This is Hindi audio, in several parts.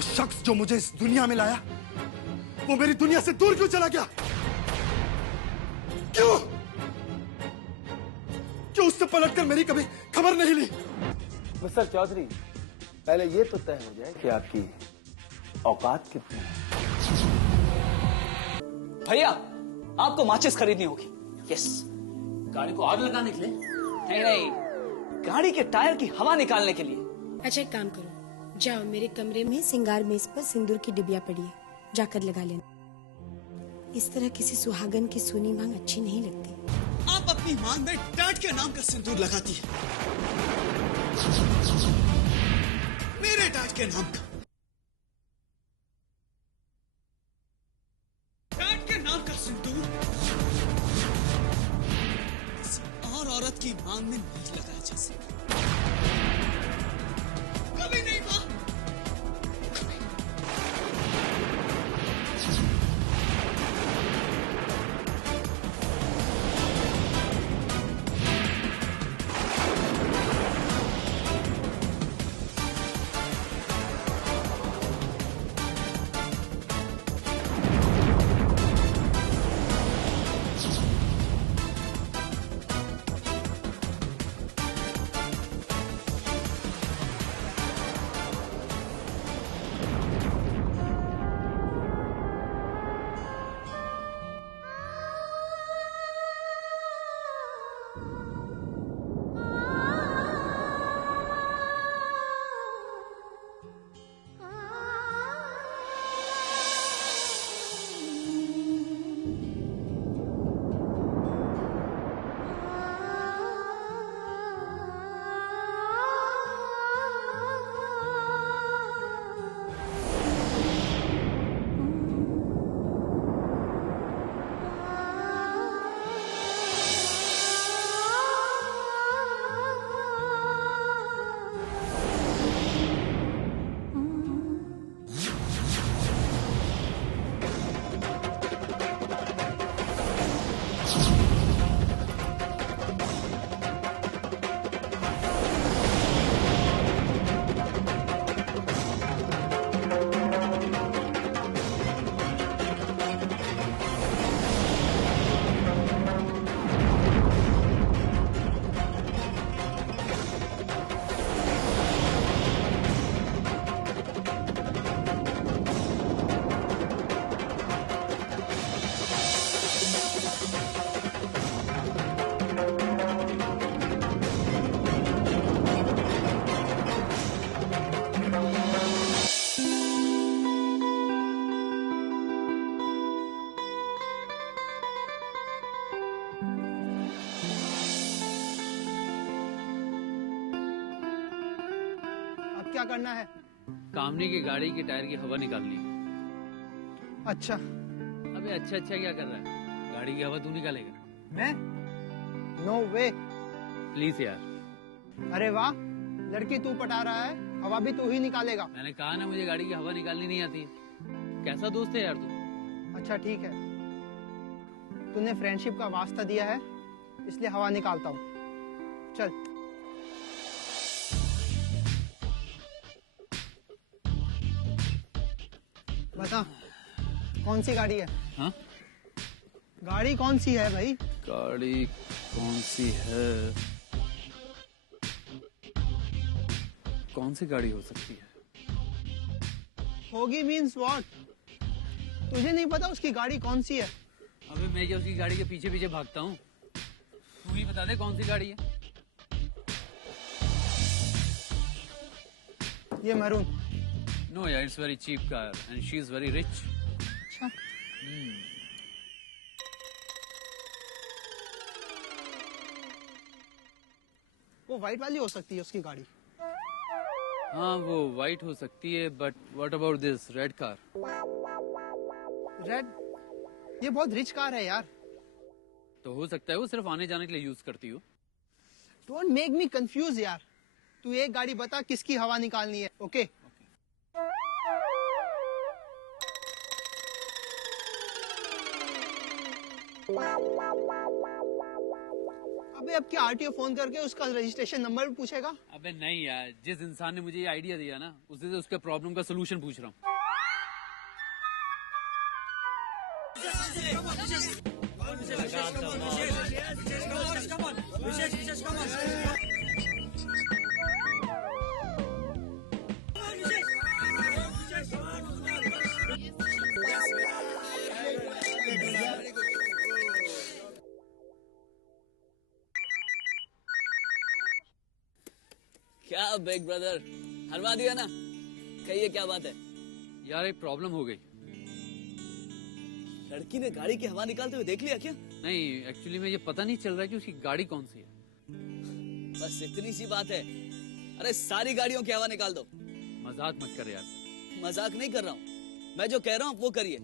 वो शख्स जो मुझे इस दुनिया में लाया, वो मेरी दुनिया से दूर क्यों चला गया? क्यों क्यों उससे पलटकर मेरी कभी खबर नहीं ली? मिस्टर चौधरी, पहले ये तो तय हो जाए कि आपकी औकात कितनी है। भैया, आपको माचिस खरीदनी होगी। यस। गाड़ी को आग लगाने के लिए? नहीं नहीं, गाड़ी के टायर की हवा निकालने के लिए। अच्छा, एक काम करो, जाओ मेरे कमरे में सिंगार मेज पर सिंदूर की डिबिया पड़ी है, जाकर लगा लेना। इस तरह किसी सुहागन की सूनी मांग अच्छी नहीं लगती। आप अपनी मांग में डैड के नाम का सिंदूर लगाती है, मेरे डैड के नाम का। डैड के नाम का सिंदूर किसी और औरत की मांग में नहीं लगाया जा सकता। कभी नहीं मां। क्या करना है? कामनी की गाड़ी की टायर की हवा निकालनी। अच्छा। अबे अच्छा अच्छा क्या कर रहा है? गाड़ी की हवा तू निकालेगा? मैं? No way. प्लीज यार। अरे वाह, लड़की तू पटा रहा है, हवा भी तू ही निकालेगा। मैंने कहा ना मुझे गाड़ी की हवा निकालनी नहीं आती। कैसा दोस्त है यार तू? अच्छा ठीक है, तूने फ्रेंडशिप का वास्ता दिया है, इसलिए हवा निकालता हूँ। चल। बता, कौन सी गाड़ी है? हाँ? गाड़ी कौन सी है भाई? गाड़ी कौन सी है? कौन सी गाड़ी हो सकती है? होगी मीन्स व्हाट? तुझे नहीं पता उसकी गाड़ी कौन सी है? अबे मैं क्या उसकी गाड़ी के पीछे पीछे भागता हूँ? तू ही बता दे कौन सी गाड़ी है? ये maroon. No, yeah, it's very cheap car and she's very rich. अच्छा। वो व्हाइट वाली हो सकती है उसकी गाड़ी। हाँ वो व्हाइट हो सकती है, but what about this red car? Red? ये बहुत रिच कार है यार। तो हो सकता है वो सिर्फ आने जाने के लिए यूज करती हो। डोंट मेक मी कंफ्यूज यार। तू एक गाड़ी बता किसकी हवा निकालनी है, ओके? अबे अब क्या आरटीओ फोन करके उसका रजिस्ट्रेशन नंबर भी पूछेगा? अबे नहीं यार, जिस इंसान ने मुझे ये आइडिया दिया ना, उससे उसके प्रॉब्लम का सोल्यूशन पूछ रहा हूँ। क्या बिग ब्रदर, हरवा दिया ना? कहिए क्या बात है? यार एक प्रॉब्लम हो गई। लड़की ने गाड़ी की हवा निकालते हुए देख लिया क्या? नहीं, एक्चुअली में ये पता नहीं चल रहा है कि उसकी गाड़ी कौन सी है। बस इतनी सी बात है। अरे सारी गाड़ियों की हवा निकाल दो। मजाक मत कर यार। मजाक नहीं कर रहा हूँ, मैं जो कह रहा हूँ वो करिए।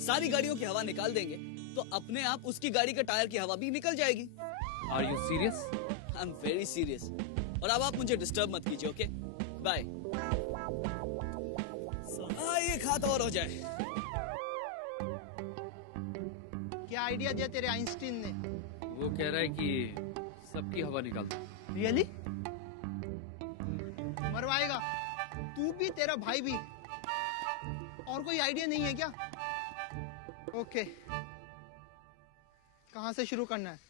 सारी गाड़ियों की हवा निकाल देंगे तो अपने आप उसकी गाड़ी का टायर की हवा भी निकल जाएगी। Are you serious? I am very serious. और अब आप मुझे डिस्टर्ब मत कीजिए, ओके? बाय। एक हाथ और हो जाए। क्या आइडिया दिया तेरे आइंस्टीन ने? वो कह रहा है कि सबकी हवा निकाल दो। रियली? मरवाएगा तू भी, तेरा भाई भी। और कोई आइडिया नहीं है क्या? ओके, कहां से शुरू करना है?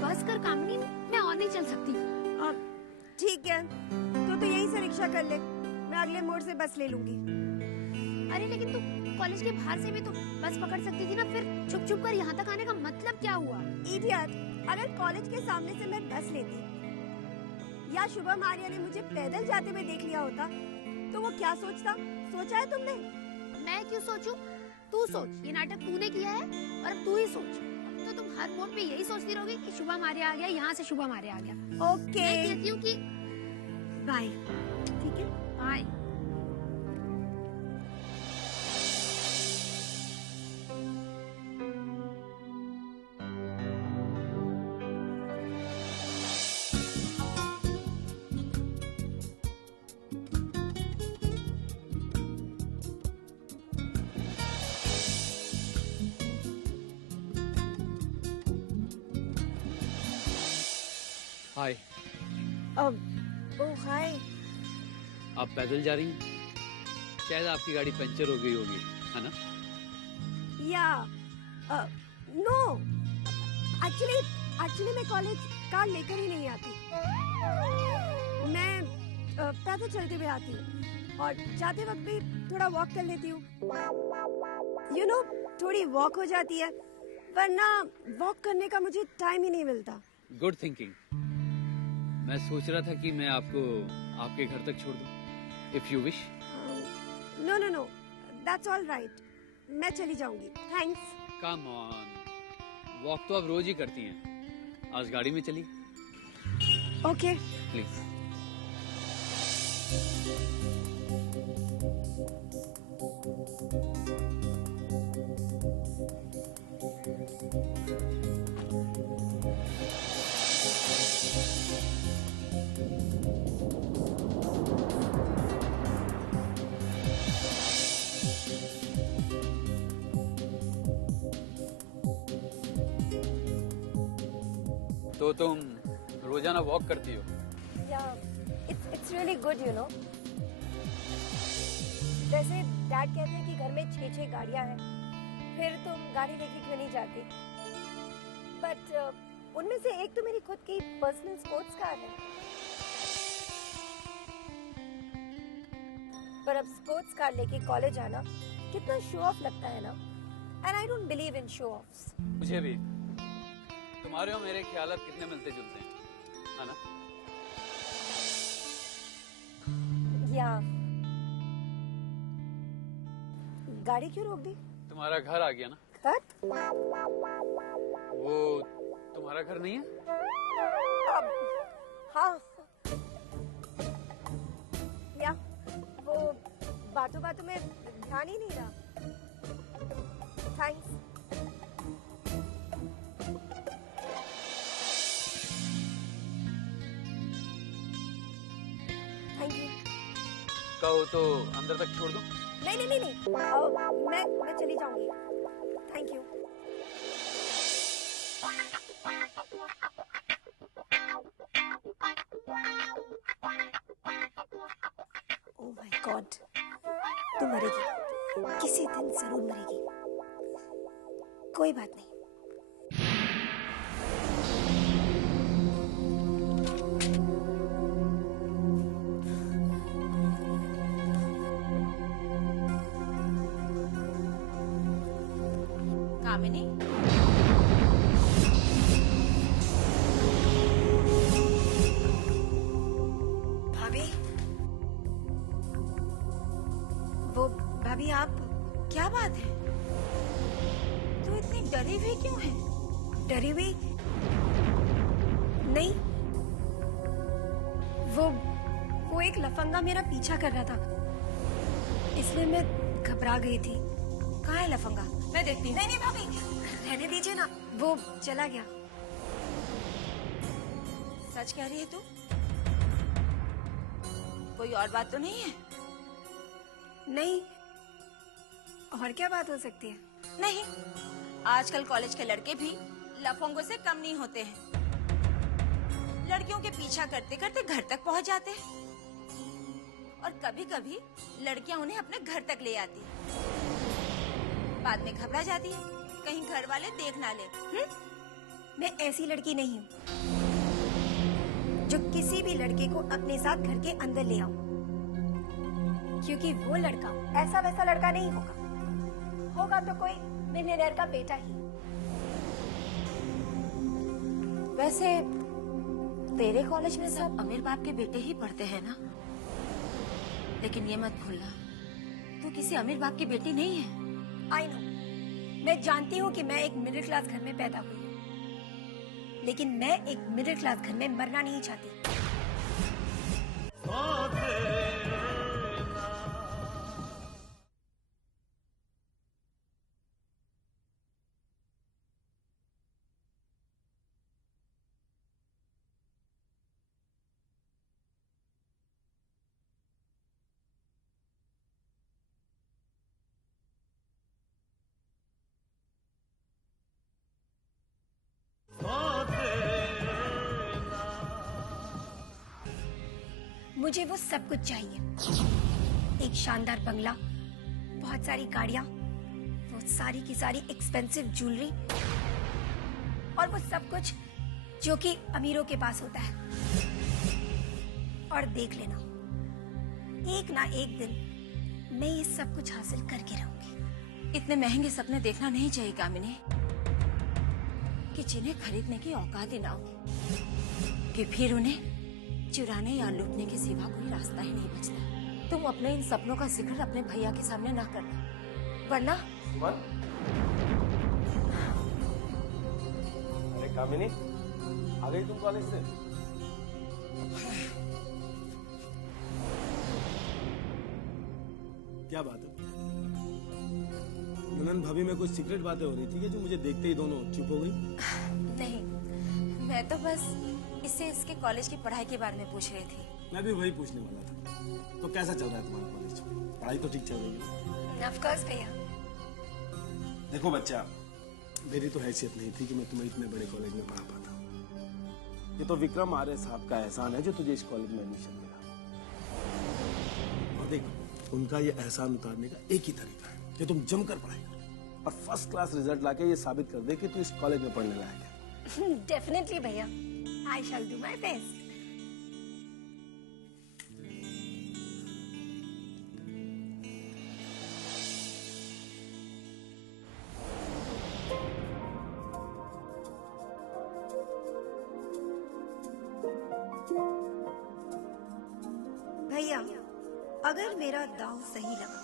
बस कर कामनी, मैं और नहीं चल सकती। ठीक है, तो यहीं से रिक्शा कर ले, मैं अगले मोड़ से बस ले लूंगी। अरे लेकिन तू कॉलेज के बाहर से भी तो बस पकड़ सकती थी ना, फिर छुप छुप कर यहाँ तक आने का मतलब क्या हुआ? इडियट, अगर कॉलेज के सामने से मैं बस लेती या शुभम आर्या ने मुझे पैदल जाते हुए देख लिया होता तो वो क्या सोचता? सोचा है तुमने? मैं क्यों सोचूं? तू सोच, ये नाटक तूने किया है और अब तू ही सोच। अब तो तुम हर मोड़ पे यही सोचती रहोगी कि शुभम आर्या आ गया, यहाँ से शुभम आर्या आ गया। ओके, मैं कहती हूँ कि बाय। ठीक है, बाय। हाय। ओह हाय। आप पैदल जा रही हैं? शायद आपकी गाड़ी पंचर हो गई होगी, है ना? या नो, एक्चुअली मैं कॉलेज कार लेकर ही नहीं आती। मैं पैदल चलते हुए आती हूँ और जाते वक्त भी थोड़ा वॉक कर लेती हूँ। यू नो, थोड़ी वॉक हो जाती है, वरना वॉक करने का मुझे टाइम ही नहीं मिलता। Good thinking. मैं सोच रहा था कि मैं आपको आपके घर तक छोड़ दूं, if you wish. No no no, that's all right, मैं चली जाऊंगी, थैंक्स। कम ऑन, वॉक तो आप रोज ही करती हैं, आज गाड़ी में चली। Okay, please. तो तुम रोजाना वॉक करती हो? Yeah, it's really good, you know. जैसे डैड कहते हैं कि घर में 6 गाड़ियां हैं, फिर तुम गाड़ी लेके क्यों नहीं जाती? बट उनमें से एक तो मेरी खुद की पर्सनल स्पोर्ट्स कार है। पर अब स्पोर्ट्स कार लेके कॉलेज आना कितना शो ऑफ लगता है ना? And I don't believe in show offs. मुझे भी। तुम्हारे और मेरे ख्यालात कितने मिलते जुलते हैं, है ना? या गाड़ी क्यों रोक दी? तुम्हारा घर आ गया ना? घर? वो तुम्हारा घर नहीं है? हाँ, या वो बातों बातों में ध्यान ही नहीं रहा। थैंक्स। Thank you. कहो तो अंदर तक छोड़ दो? नहीं, मैं चली जाऊंगी। Thank you. Oh my God, तू मरेगी, किसी दिन जरूर मरेगी। कोई बात नहीं। कामिनी, भाभी, वो भाभी आप, क्या बात है? तू इतनी डरी हुई क्यों है? डरी हुई नहीं, वो एक लफंगा मेरा पीछा कर रहा था, इसलिए मैं घबरा गई थी। कहाँ है लफंगा? मैं देखती हूँ। नहीं भाभी, रहने दीजिए ना, वो चला गया। सच कह रही है तू? कोई और बात तो नहीं है? नहीं, और क्या बात हो सकती है? नहीं, आजकल कॉलेज के लड़के भी लफंगों से कम नहीं होते हैं। लड़कियों के पीछा करते करते घर तक पहुंच जाते हैं, और कभी कभी लड़कियां उन्हें अपने घर तक ले आती है। बाद में घबरा जाती है, कहीं घर वाले देख ना ले। मैं ऐसी लड़की नहीं हूँ जो किसी भी लड़के को अपने साथ घर के अंदर ले आऊं, क्योंकि वो लड़का ऐसा वैसा लड़का नहीं होगा तो कोई मिलियनेयर का बेटा ही। वैसे तेरे कॉलेज में सब अमीर बाप के बेटे ही पढ़ते हैं ना? लेकिन ये मत भूलना, तू किसी अमीर बाप की बेटी नहीं है। आई नो, मैं जानती हूँ कि मैं एक मिडिल क्लास घर में पैदा हुई, लेकिन मैं एक मिडिल क्लास घर में मरना नहीं चाहती। मुझे वो सब कुछ चाहिए, एक शानदार बंगला, बहुत सारी गाड़ियां, वो सारी की सारी एक्सपेंसिव ज्वेलरी, और वो सब कुछ जो कि अमीरों के पास होता है। और देख लेना, एक ना एक दिन मैं ये सब कुछ हासिल करके रहूंगी। इतने महंगे सपने देखना नहीं चाहिए कामिनी, कि जिन्हें खरीदने की औकात ही ना हो, कि फिर उन्हें चुराने या लूटने के सिवा कोई रास्ता ही नहीं बचता। तुम अपने इन सपनों का जिक्र अपने भैया के सामने ना करना, वरना। अरे कामिनी, आ गई तुम कॉलेज से? क्या बात है? ननन भाभी में कुछ सीक्रेट बातें हो रही थी जो मुझे देखते ही दोनों चुप हो गई? नहीं, मैं तो बस इससे इसके कॉलेज की पढ़ाई के बारे में पूछ रही थी। मैं भी वही पूछने वाला था। तो कैसा चल रहा है तुम्हारा कॉलेज? पढ़ाई तो ठीक चल रही है? ऑफ कोर्स भैया। देखो बच्चा, मेरी तो हैसियत नहीं थी कि मैं तुम्हें इतने बड़े कॉलेज में पढ़ा पाता। ये तो विक्रम आर्य साहब का एहसान है जो तुझे इस कॉलेज में एडमिशन मिला। और देख, उनका ये एहसान उतारने का एक ही तरीका है कि तुम जमकर पढ़ाई करो और फर्स्ट क्लास रिजल्ट लाके ये साबित कर दे कि तू इस कॉलेज में पढ़ने लायक है। डेफिनेटली भैया, आई शैल डू माय बेस्ट। भैया, अगर मेरा दांव सही लगा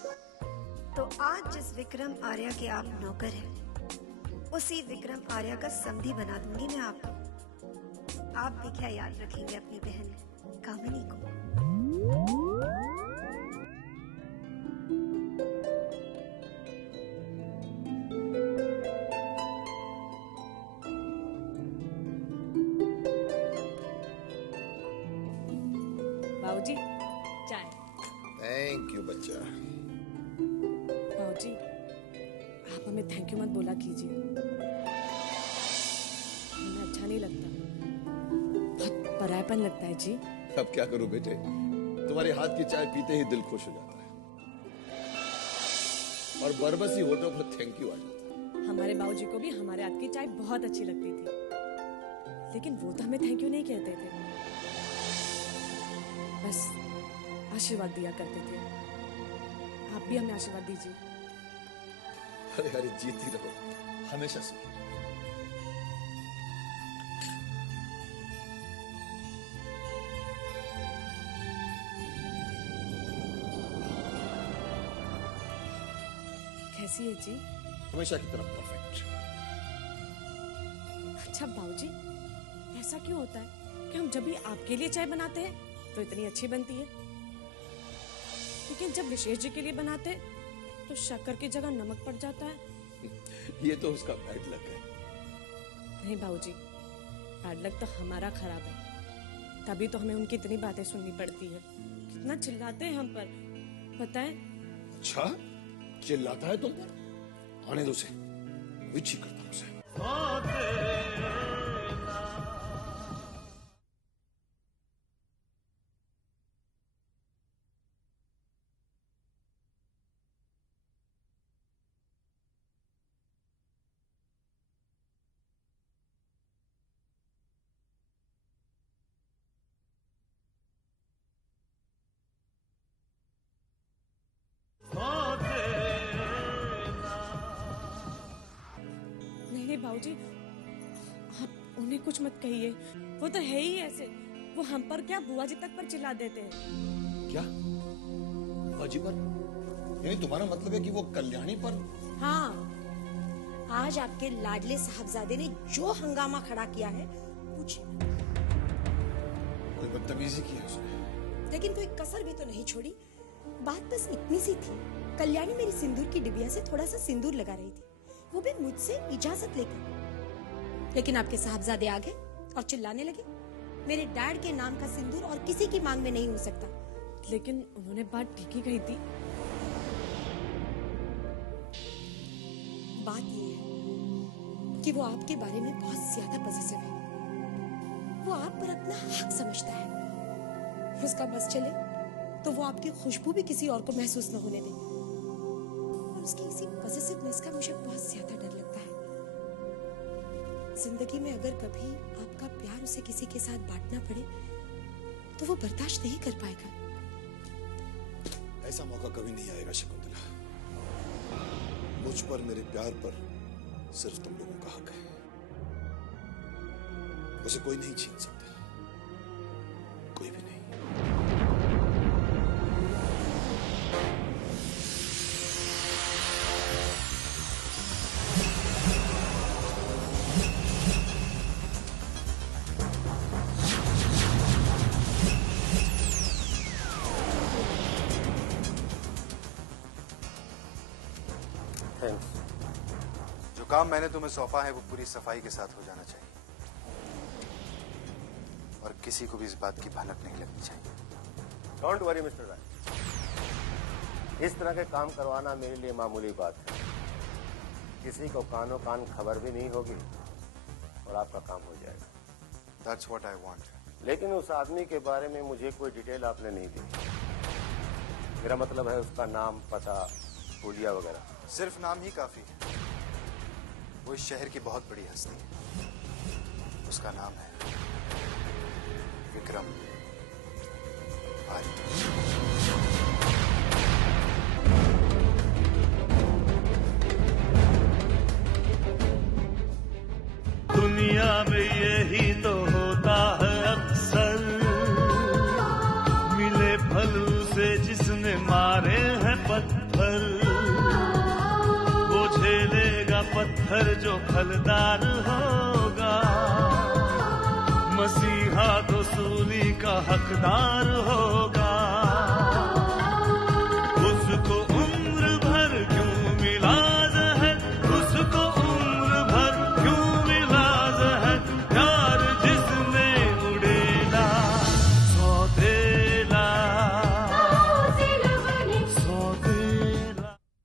तो आज जिस विक्रम आर्या के आप नौकर हैं, उसी विक्रम आर्या का समधी बना दूंगी मैं आपको। आप भी क्या याद रखेंगे अपनी बहन कामिनी को। बाबूजी, चाय। थैंक यू बच्चा। बाबूजी, आप हमें थैंक यू मत बोला कीजिए, हमें अच्छा नहीं लगता, बहुत परायापन लगता है जी। अब क्या करूं बेटे, तुम्हारे हाथ की चाय पीते ही दिल खुश हो जाता है और बरबसी होठों पर थैंक यू आ जाता है। हमारे बाबूजी को भी हमारे हाथ की चाय बहुत अच्छी लगती थी, लेकिन वो तो हमें थैंक यू नहीं कहते थे, बस आशीर्वाद दिया करते थे। आप भी हमें आशीर्वाद दीजिए। अरे अरे, जीती रहो हमेशा से। कैसी है जी? हमेशा की तरह परफेक्ट। अच्छा बाबूजी, ऐसा क्यों होता है कि हम जब भी आपके लिए चाय बनाते हैं तो इतनी अच्छी बनती है, लेकिन जब विशेष जी के लिए बनाते हैं तो शक्कर की जगह नमक पड़ जाता है? ये तो उसका बैड लक है। नहीं बाबूजी, बैड लक तो हमारा खराब है, तभी तो हमें उनकी इतनी बातें सुननी पड़ती है। कितना चिल्लाते हैं हम पर, पता है? अच्छा, चिल्लाता है तुम पर? आने दो उसे, मैं ठीक करता हूं उसे। नहीं बाबूजी, आप उन्हें कुछ मत कहिए, वो तो है ही ऐसे। वो हम पर क्या, बुआ जी तक पर चिल्ला देते हैं। क्या बुआ जी पर? यानी तुम्हारा मतलब है कि वो कल्याणी पर? हाँ, आज आपके लाडले साहबजादे ने जो हंगामा खड़ा किया है, पूछिए। कोई बदतमीजी की है उसने? लेकिन कोई कसर भी तो नहीं छोड़ी। बात बस इतनी सी थी, कल्याणी मेरी सिंदूर की डिबिया से थोड़ा सा सिंदूर लगा रही थी, वो भी मुझसे इजाजत लेकर। लेकिन आपके साहबजादे आ गए और चिल्लाने लगे, मेरे डैड के नाम का सिंदूर और किसी की मांग में नहीं हो सकता। लेकिन उन्होंने बात ठीक ही कही थी। बात ये है कि वो आपके बारे में बहुत ज्यादा पॉजिटिव है। वो आप पर अपना हक समझता है। उसका बस चले तो वो आपकी खुशबू भी किसी और को महसूस न होने दे। और उसकी इसी पॉजिटिवनेस का मुझे बहुत ज्यादा डर लगता है। जिंदगी में अगर कभी आपका प्यार उसे किसी के साथ बांटना पड़े तो वो बर्दाश्त नहीं कर पाएगा। ऐसा मौका कभी नहीं आएगा शकुंतला। मुझ पर, मेरे प्यार पर सिर्फ तुम लोगों का हक है, उसे कोई नहीं छीन सकता, कोई भी नहीं। थैंक्स। जो काम मैंने तुम्हें सौंपा है वो पूरी सफाई के साथ हो जाना चाहिए और किसी को भी इस बात की भनक नहीं लगनी चाहिए। डोंट वरी मिस्टर राय, इस तरह के काम करवाना मेरे लिए मामूली बात है। किसी को कानो कान खबर भी नहीं होगी और आपका काम हो जाएगा। That's what I want. लेकिन उस आदमी के बारे में मुझे कोई डिटेल आपने नहीं दी। मेरा मतलब है उसका नाम, पता, हुलिया वगैरह। सिर्फ नाम ही काफी है। वो इस शहर की बहुत बड़ी हस्ती है। उसका नाम है विक्रम आर्य। दुनिया में यही तो होता है अक्सर, मिले फल से जिसने मारे हैं पत्थर, वो झेलेगा पत्थर जो फलदार होगा। मसीहा तो सूली का हकदार